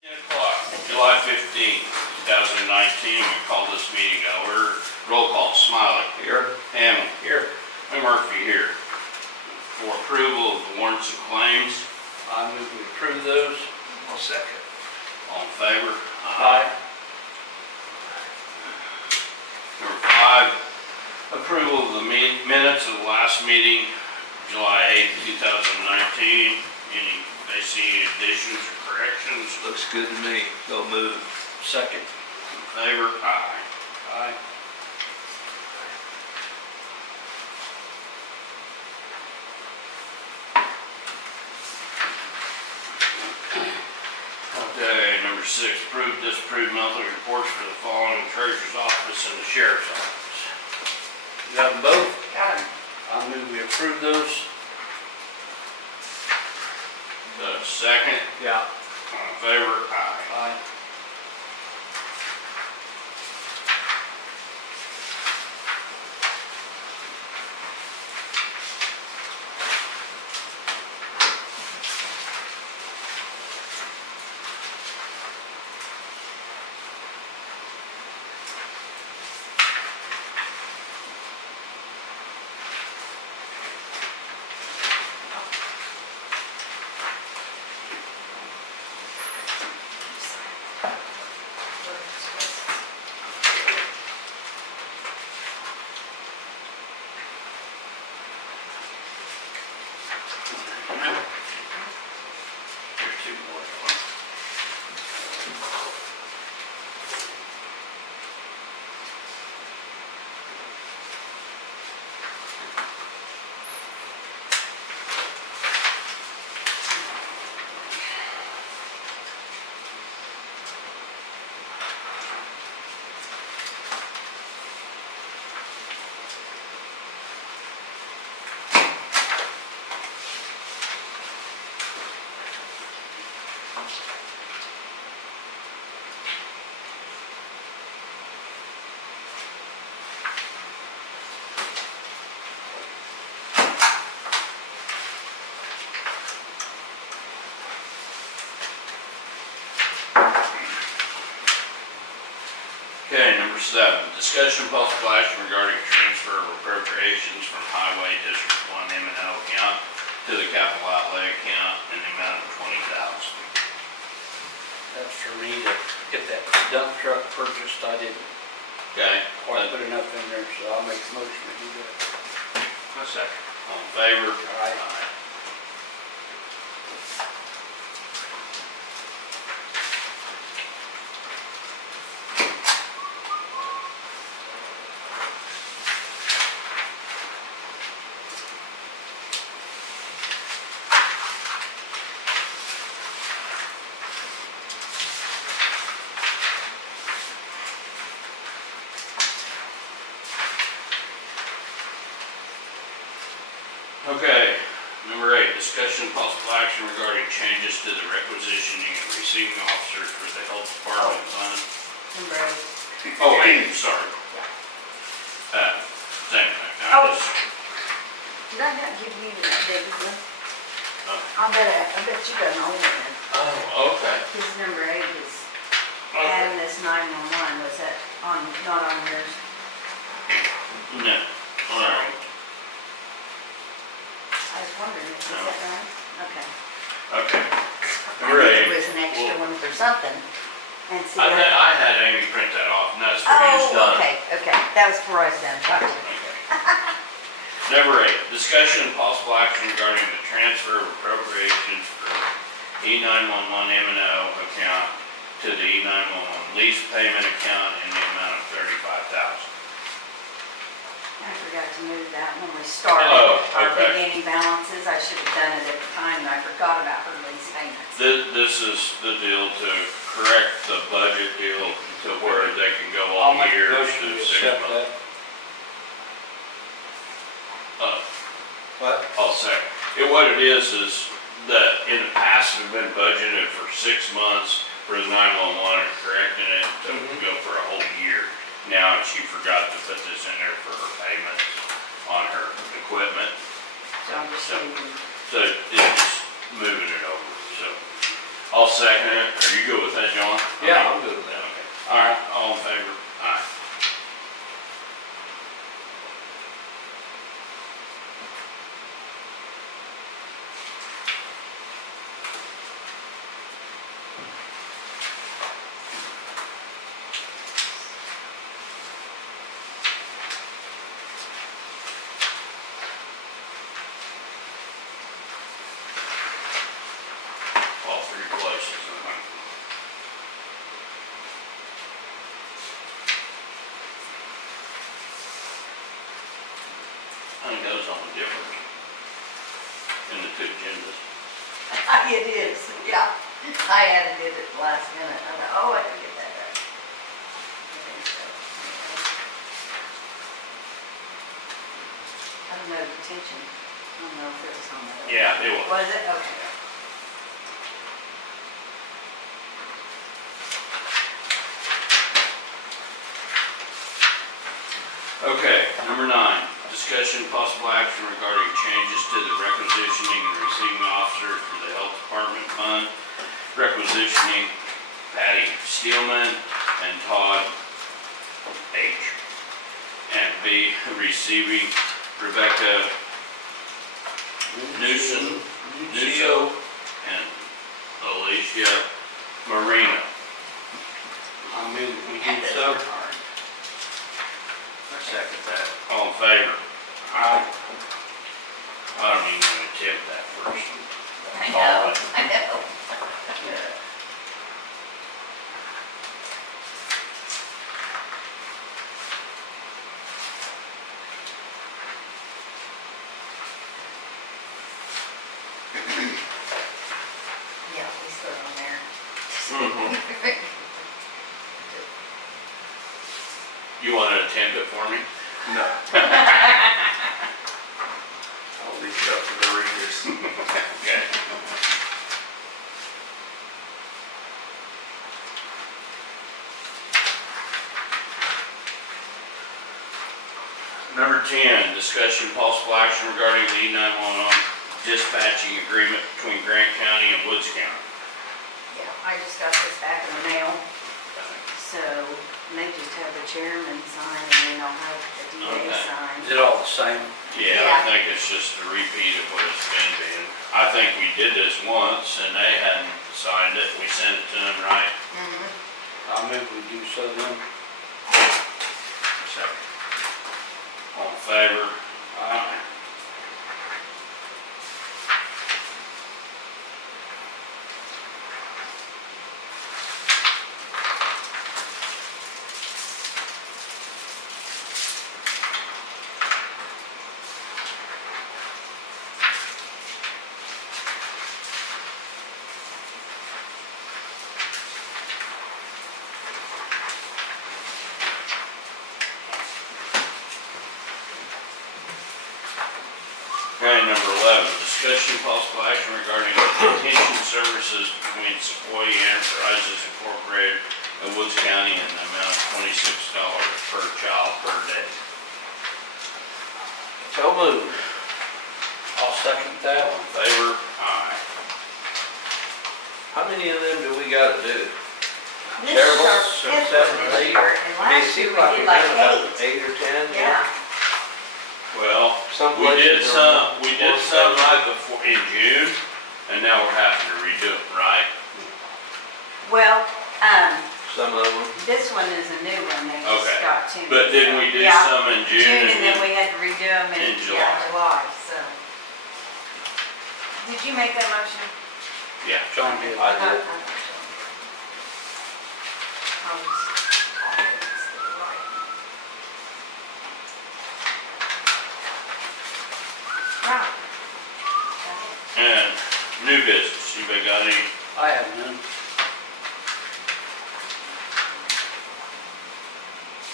10 o'clock, July 15th, 2019. We call this meeting to order. Roll call: Smiley. Here. Hamel. Here. And Murphy here. For approval of the warrants and claims. I move we approve those. I'll second. All in favor? Aye. Number 5, approval of the minutes of the last meeting, July 8th, 2019. Any additions or corrections? Looks good to me. So move. Second. In favor? Aye. Aye. Okay, number 6, approve, disapprove monthly reports for the following: Treasurer's Office and the Sheriff's Office. You got them both? Got him. I move we approve those. Second. Yeah. All in favor? Aye. Aye. Here's 2 more. Okay, number 7, discussion possible action regarding transfer of appropriations from Highway District 1 M&O account to the capital outlay account in the amount of $20,000. That's for me to get that dump truck purchased. I didn't Okay, quite put enough in there, so I'll make a motion to do that. I'll second. all in favor? Aye. Okay, number 8, discussion and possible action regarding changes to the requisitioning and receiving officers for the health department fund. Number 8. Oh, 8, sorry. Same thing. Oh. Did I not give you that big one? I bet you got an old one. Oh, okay. His number 8 is, Okay. and this 911, was that on, not on yours? No, all right. I was wondering, is that right? Okay. Okay. I Number think 8. it was an extra one for something. And see, I had Amy print that off, and that's for oh, use done. okay. That was before I was done. Gotcha. Okay. Number 8, discussion and possible action regarding the transfer of appropriations for E911 M&O account to the E911 lease payment account in the amount of $35,000. I forgot to move that when we started. Oh, Our okay. beginning balances, I should have done it at the time, and I forgot about her lease payments. This is the deal to correct the budget deal to where they can go I'll all make a year motion to to 6 accept months. that. What? I'll second. What it is that in the past we've been budgeted for 6 months for the 911 and correcting it to go for a whole year. Now she forgot to put this in there for her payments on her equipment. So I'm just leaving. So it's just moving it over. So I'll second it. Are you good with that, John? Yeah, I'm good with that. Okay. All right, all in favor? Aye. All three places, I think. I think that was only different in the two agendas. It is, yeah. I added it at the last minute. I thought, oh, I can get that done. I think so. I don't know, detention. I don't know if it was on that. Yeah, it was. Was it? Okay. Okay, number 9, discussion and possible action regarding changes to the requisitioning and receiving officers for the health department fund. Requisitioning Patty Steelman and Todd H. And B, receiving Rebecca Newsom and Alicia Marino. I move we do so. I second that. All in favor? Aye. I don't even want to attempt that first. I know, I know. Yeah, we still on there. You want to attempt it for me? No. I'll leave it up to the readers. Okay. Number 10, discussion possible action regarding the E911 dispatching agreement between Grant County and Woods County. Yeah, I just got this back in the mail, so they just have the chairman sign and then I'll have the DA Okay. sign. Is it all the same? Yeah, I think it's just a repeat of what it's been. I think we did this once and they hadn't signed it. We sent it to them, right? Mm-hmm. I move we do so then. Second. All in favor? Aye. Okay, number 11, discussion possible action regarding detention services between Sequoia Enterprises Incorporated and Woods County in the amount of $26 per child per day. So moved. I'll second All that. in favor? Aye. How many of them do we gotta do? This is Several, our so fifth 7 one or this 8? year, and I mean, it last year seems we like did we've like done about 8. 8 or 10. Yeah. Well, Some we did places are some, we did more some special. right before, in June, and now we're having to redo it, right? Well, Some of them. this one is a new one, they just Okay. got to me. But didn't we do Yeah. some in June? June, and then we had to redo them in in July. July, so. Did you make that motion? Yeah. John did. I did. thought so. I was- Right. And new business, anybody got any? I have none.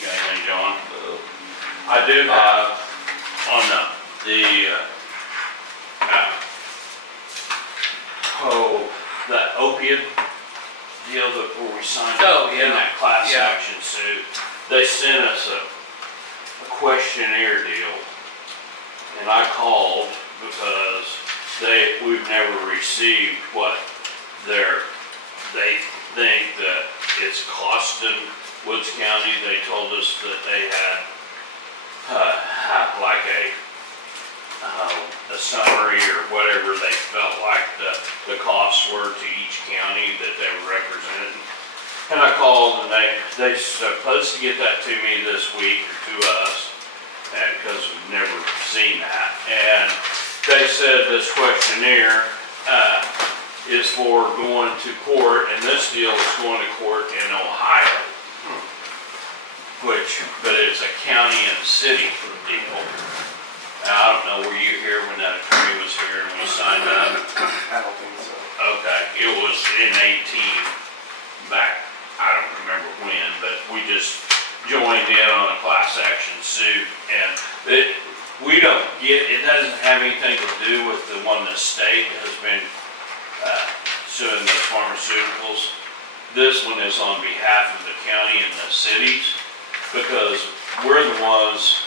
You got anything, John? No. I do have on that opiate deal that where we signed Oh, up in yeah. that class Yeah. action suit. They sent us a questionnaire deal, and I called because we've never received what their they think that it's costing Woods County. They told us that they had like a summary or whatever they felt like the costs were to each county that they were representing. And I called and they supposed to get that to me this week or to us, and because we've never seen that. And they said this questionnaire is for going to court, and this deal is going to court in Ohio, but it's a county and city deal. Now, I don't know, were you here when that attorney was here and we signed up? I don't think so. Okay, it was in 18, back, I don't remember when, but we just joined in on a class action suit, and we don't get, it doesn't have anything to do with the one the state has been suing the pharmaceuticals. This one is on behalf of the county and the cities, because we're the ones,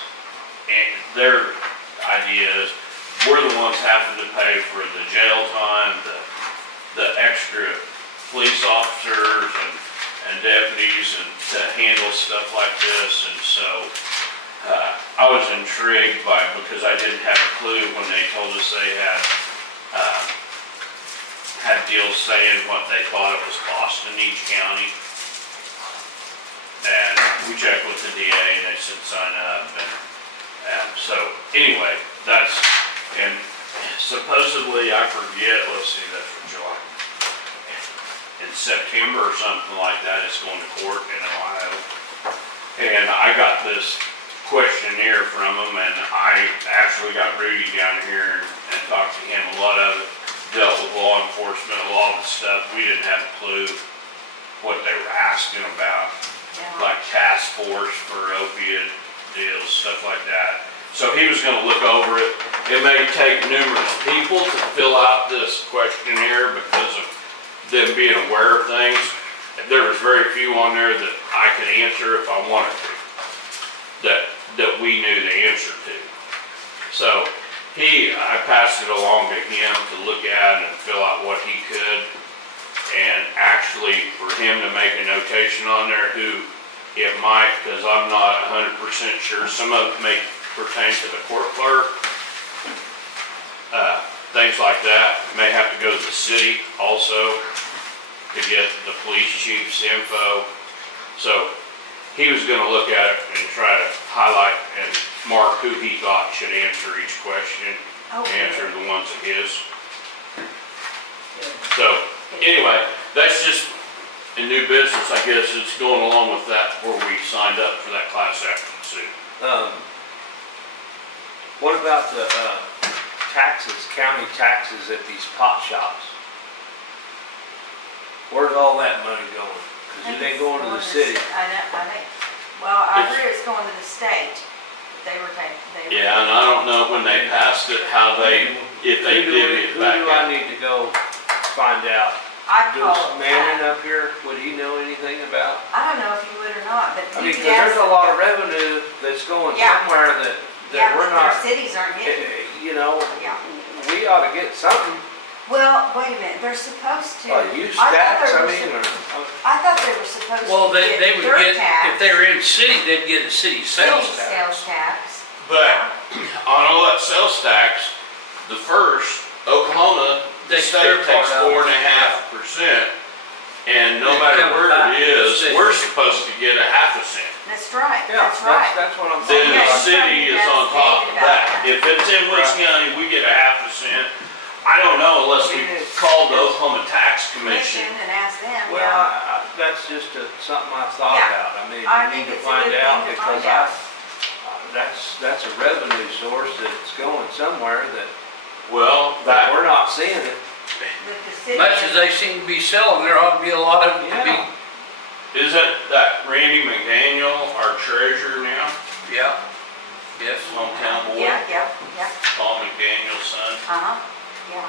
and their idea is, we're the ones having to pay for the jail time, the extra police officers and deputies and to handle stuff like this. And so I was intrigued by it because I didn't have a clue when they told us they had deals saying what they thought it was costing each county. And we checked with the DA and they said sign up, and so anyway, and supposedly, I forget, let's see, that's for July. In September or something like that, it's going to court in Ohio. And I got this questionnaire from them, and I actually got Rudy down here and talked to him. A lot of it dealt with law enforcement, a lot of the stuff we didn't have a clue what they were asking about, like task force for opiate deals, stuff like that. So he was going to look over it. It may take numerous people to fill out this questionnaire because of them being aware of things. There was very few on there that I could answer if I wanted to, that we knew the answer to. So I passed it along to him to look at and fill out what he could, and actually for him to make a notation on there who it might, because I'm not 100% sure. Some of it may pertain to the court clerk, things like that. May have to go to the city also to get the police chief's info. So he was going to look at it and try to highlight and mark who he thought should answer each question, answer the ones of his. So anyway, that's just a new business, I guess. It's going along with that where we signed up for that class action suit. What about the taxes, county taxes at these pot shops? Where's all that money going? Because it ain't going to the city. I think, well, I heard it's going to the state. They were taking. Yeah, and I don't know when they passed it, how if they divvy it back up. Who do I need to go find out? Does Manning up here, would he know anything about? I don't know if you would or not, but I mean, because there's a lot of revenue that's going somewhere that we're not. Our cities aren't getting. You know, we ought to get something. Well, wait a minute, they're supposed to. Use tax, I mean, or. I thought they were supposed Well, to they would dirt get, tax. if they were in city, they'd get a city sales City tax. sales tax. But on all that sales tax, the first, Oklahoma, the state takes 4.5%, and no matter where it is, we're supposed to get 0.5 cent. That's right, Yeah, that's right. that's what I'm Then saying. the city is on top of that. If it's in Woods County, we get 0.5 cent. I don't know unless we call the Oklahoma Tax Commission. And ask them, Well, that's just something I thought about. I mean, I we need think to it's a find good out thing to because find out. that's a revenue source that's going somewhere that Well, we're not seeing it. With the city. Much as they seem to be selling, there ought to be a lot of it to be. isn't that Randy McDaniel our treasurer now? Yeah, yes. Hometown boy? Yeah. Paul McDaniel's son. Yeah.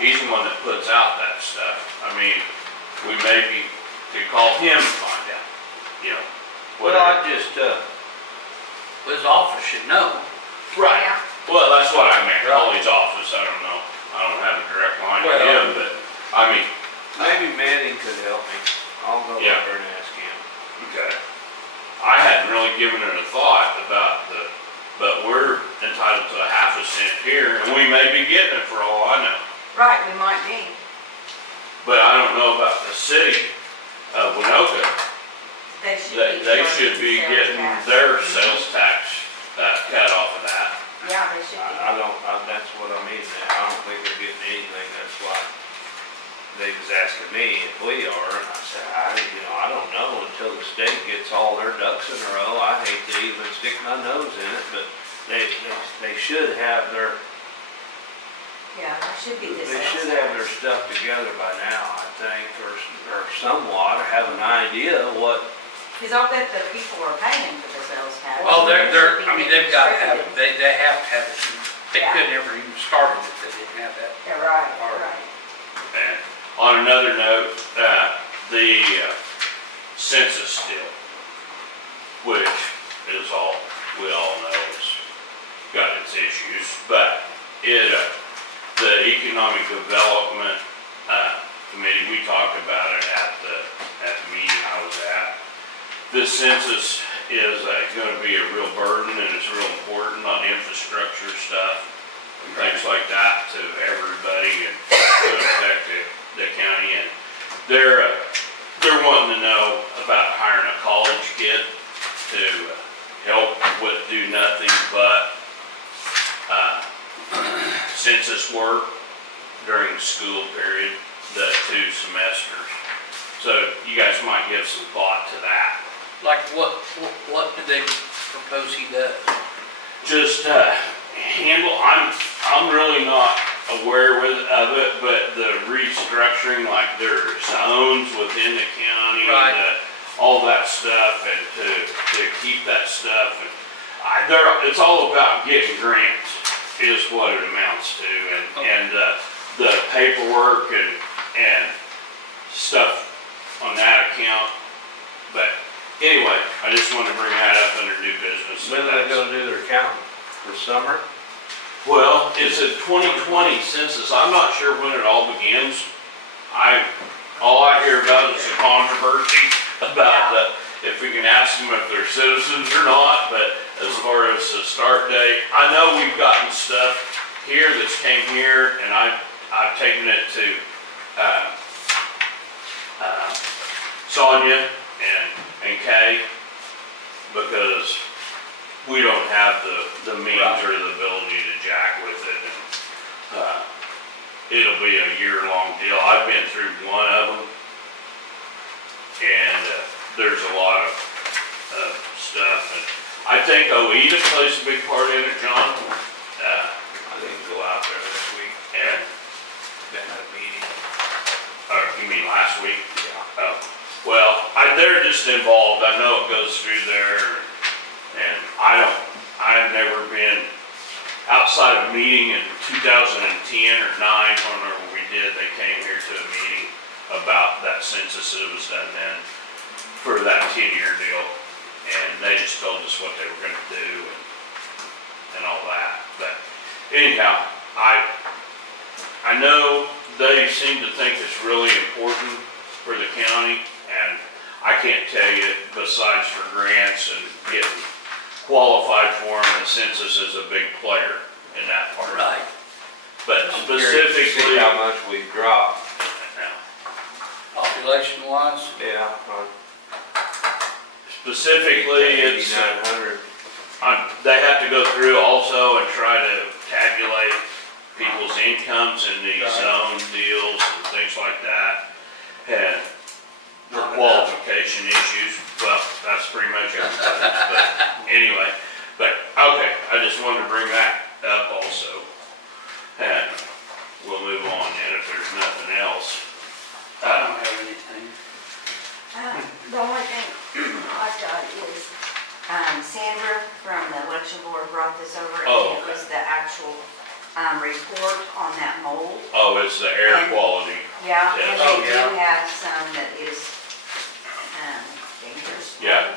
He's the one that puts out that stuff. I mean, we maybe could call him and find out, you know. Well, I just, His office should know. Right. Yeah. Well, that's what I meant. Call his office. I don't know. I don't have a direct line to him, but I mean, Maybe Manning could help me. I'll go Yeah. over and ask him. Okay. I hadn't really given it a thought about but we're entitled to a half a cent here, and we may be getting it for all I know. Right, we might be. But I don't know about the city of Winoka. They should be. They should be sales getting tax. their sales tax cut off of that. Yeah, they should be. That's what I mean. I don't think they're getting anything. That's why they was asking me if we are, and I said, I don't know until the state gets all their ducks in a row. I hate to even stick my nose in it, but they should have their, Yeah, there should be this. they should have their stuff together by now, I think, or somewhat, or have an idea of what. Because I'll bet the people are paying for the sales tax. Well, It should be I mean, they've got to have it, distributed. they have to have it. They Yeah. could never even start it if they didn't have that. Yeah, right, right. And on another note, the census deal, which is we all know has got its issues, but the Economic Development Committee, we talked about it at the meeting I was at. This census is going to be a real burden, and it's real important on infrastructure stuff and things like that to everybody, and to affect the county. And they're wanting to know about hiring a college kid to help with do nothing but census work during the school period, the 2 semesters. So you guys might give some thought to that. Like what do they propose he does? Just handle, I'm really not aware of it, but the restructuring, like their zones within the county, Right. and all that stuff, and to keep that stuff. And it's all about getting grants, is what it amounts to, and the paperwork and stuff on that account. But anyway, I just wanted to bring that up under new business. When are they gonna do their counting? For summer? Well, it's a 2020 census. I'm not sure when it all begins. All I hear about is a controversy about if we can ask them if they're citizens or not, but as far as the start date, I know we've gotten stuff here that's came here, and I've taken it to Sonia and Kay, because we don't have the means or the ability to jack with it, and it'll be a year-long deal. I've been through one of them, and there's a lot of stuff, and I think OEDA plays a big part in it, John. I didn't go out there this week. And Been at a meeting. you mean last week? Yeah. Oh, well, they're just involved. I know it goes through there, and I've never been outside of a meeting in 2010 or 9, whenever we did, they came here to a meeting about that census that was done then for that 10-year deal, and they just told us what they were going to do and all that. But anyhow, I know they seem to think it's really important for the county, and I can't tell you, besides for grants and getting qualified for them, the census is a big player in that part. Right. But I'm curious to specifically, see how much we've dropped. Population wise? Yeah. Specifically, it's, 8,900. they have to go through also and try to tabulate people's incomes in these Right. zone deals and things like that. And for Not enough. qualification issues, well, that's pretty much everybody. But anyway, okay, I just wanted to bring that up also. And we'll move on then if there's nothing else. I don't have anything. The only thing I've got is, Sandra from the election board brought this over, Oh, and it was the actual, report on that mold. Oh, it's the air And- quality. Yeah, Yes. and Oh, they yeah. do have some that is, dangerous. Yeah.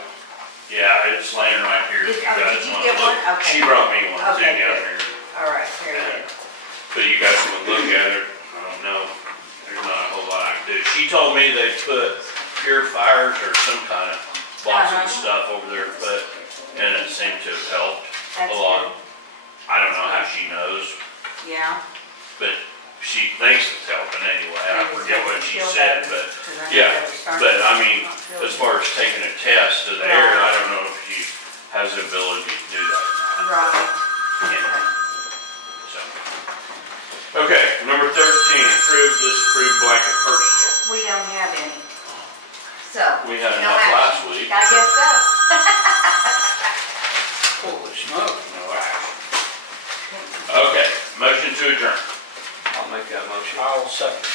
Yeah, it's laying right here. Did- You oh, guys did you wanna get look. one? Okay. She brought me one too Okay, down good. here. All right, very good. But you guys can look at it. I don't know. There's not a whole lot I can do. She told me they put purifiers or some kind of box and Uh-huh. stuff over their foot, and it seemed to have helped That's a lot. good. I don't know how she knows, Yeah. but she thinks it's helping anyway. I Maybe it's forget what making she you feel said, better, but 'cause I know yeah, they were starting but to I mean, not feel as good. far as taking a test of the air, Right. I don't know if she has the ability to do that or not. Right. Yeah. So. Okay, number 13, approve, disapprove blanket purchase order. We don't have any. So. We had no enough action. last week. I guess so. Holy smoke. No action. Okay, motion to adjourn. I'll make that motion. I'll second.